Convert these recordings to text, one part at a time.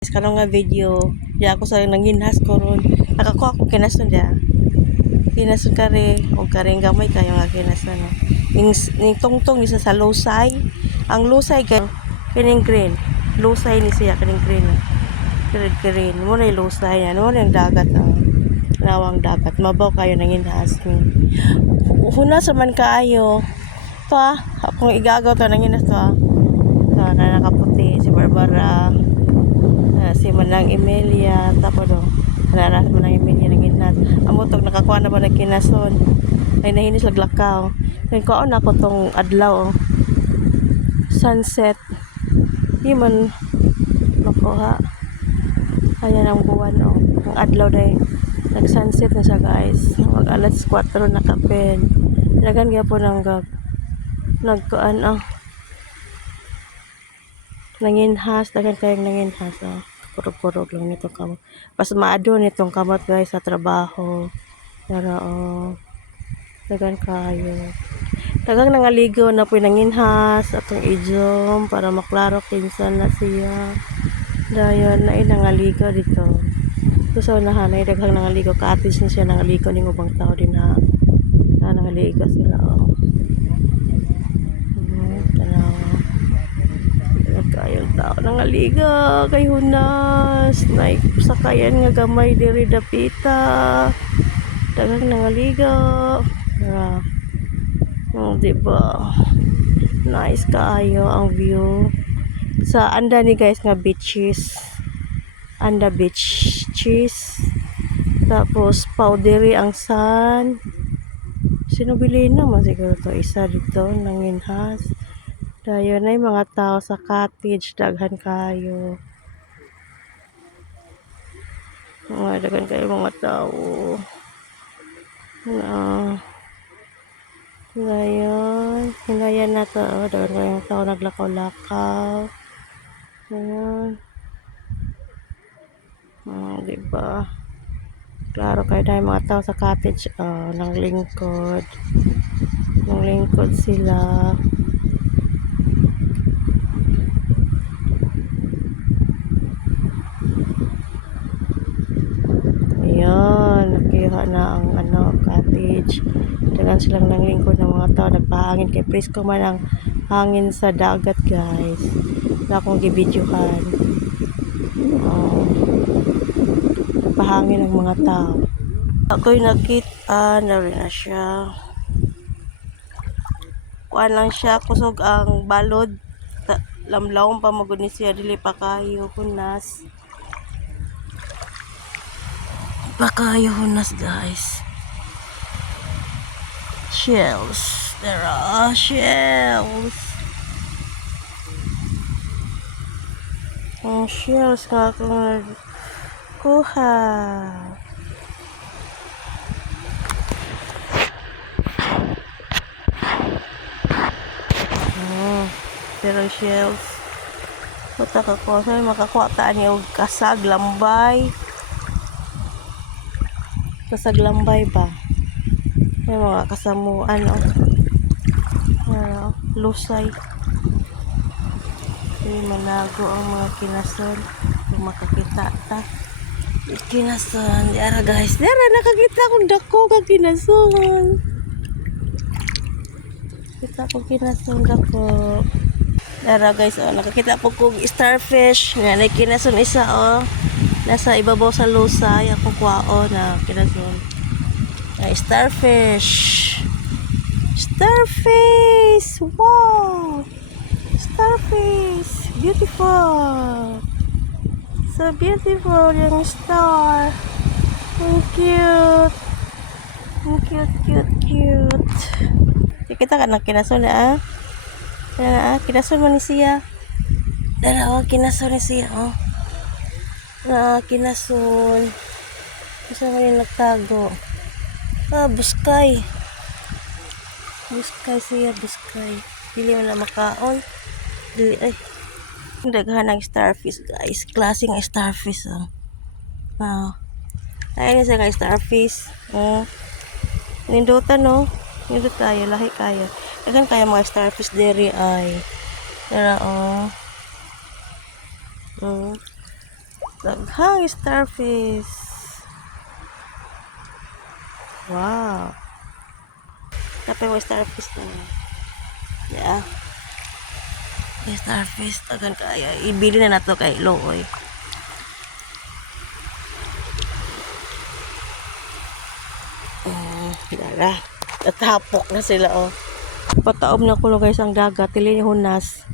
Karon nga video, di ako sa nanginhas ko ron. Nakakuha ko kinason dia. Kinason kare o karing gamay kayo nga kinason. No? Ning tungtong isa sa lusay. Ang lusay kay kining green. Lusay ni siya kining green. Green. Mo na lusay yan. Mo na yung dagat. Lawang dagat. Mabaw kayo nanginhas ni. Hunas man kaayo. Pa, akong igagaw to nanginhas to. So, na nakaputi si Barbara. Si Manang Emilia tapos do naras Manang Emilia nanginhas amotog nakakuha na ba ng kinason ay nahinis laglakaw kaya ko na ko tong adlaw sunset di man nakuha ayan ang buwan ang adlaw day nag sunset na siya guys mag alas 4 na kapen dagan gyapon ang nagkuan nanginhas dagan kayong nanginhas kurog-kurog lang nitong kamot pas maado nitong kamot guys sa trabaho pero dagan kayo dagang nangaligo na po nanginhas atong ijom para maklaro kinsan na siya dayon na nangaligo dito so nahanay daghang nangaligo ka-atis na siya nangaligo ning ubang tao din na nangaligo sila kayong tao nangaliga kay hunas na sakayan nga gamay diri dapita dagang nangaliga diba nice kaayo ang view sa anda ni guys nga beaches anda beaches tapos powdery ang sun sinubili naman siguro to isa dito nanginhas dayon ay mga tao sa cottage daghan kayo daghan kayo mga tao dayon hinayan na to daghan kayong tao naglakaw-lakaw dayon diba klaro kayo dahil mga tao sa cottage ng lingkod sila nakiha na ang cottage dagan silang nanglingkod ng mga tao nagpahangin kay presko man ang hangin sa dagat guys na akong gibidyohan nagpahangin ang mga tao ako'y nakita na rin na siya kuan lang siya kusog ang balod lamlawon pa magud ni siya dili pa kayo kunas hunas guys shells there are shells shells ka akong kuha pero shells puta ka ko sa makakuha ta ni og kasag lambay ba yung mga kasamuan lusay manago ang mga kinason kung makakita ta kinason diara guys diara nakakita akong dako kag kinason dako diara guys nakakita po kog starfish nga kinason isa nasa ibabaw sa lusay ako kuwao na kinason starfish wow starfish beautiful so beautiful yung star ang cute kita ka na kinason kinason man ni siya kinason ni siya kinason isa man yung nagtago buskay siya dili mo na makaon dili daghan ng starfish guys klaseng starfish ayun siya nga starfish nindutan nindut kayo lahi kayo daghan kayo mga starfish diri ay tara Daghang starfish. Wow. Tapos yung starfish na. Yeah. Yung starfish. Tagan kaya. Ibili na nato kay Looy. Dala. Natapok na sila, oh. Pataob na ko guys ang dagat. Tili yung hunas.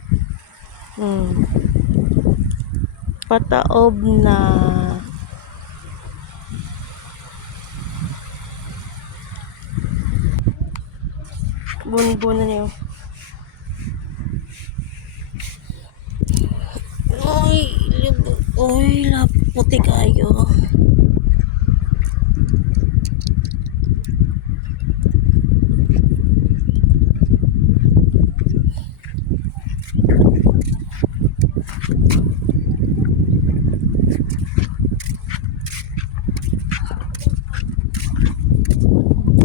Pataob na. Bunbun na niyo. Uy, puti kayo.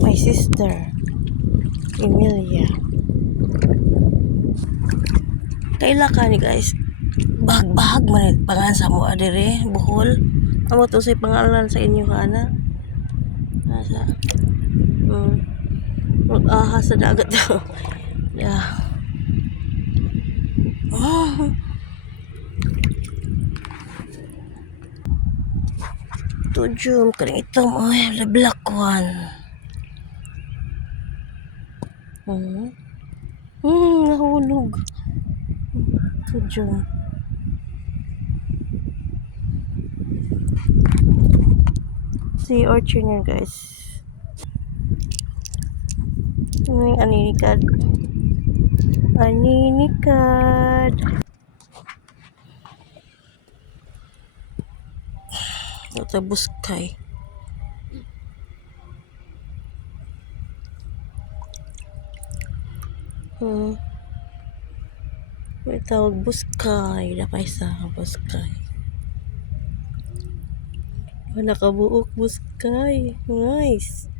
My sister, Emilia. Kaila ka ni guys. Bahag-bahag man pangalan sa mo adire, Bohol. Amo to say pangalan sa inyo kana. Nasa. Mag-ahas sa dagat daw. Yeah. Oh. Tujum karing itom oy, the black one. Nahulog. Tujum. Sea urchin yan guys. Yung aninikad. Aninikad. Ito buskay. May tawag buskay. Napay sa buskay. Nakabuok buskay. Nice.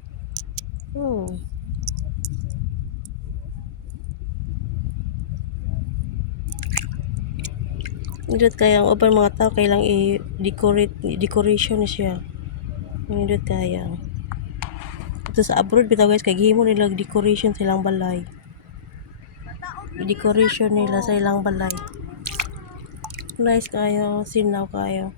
Nindot kaya ang open mga tao kailang decoration na siya. Nindot kaya. Ito sa abroad bitaw guys kay gihimo nila decoration sa ilang balay. I-decoration nila sa ilang balay. Nice kayo, sinaw kayo.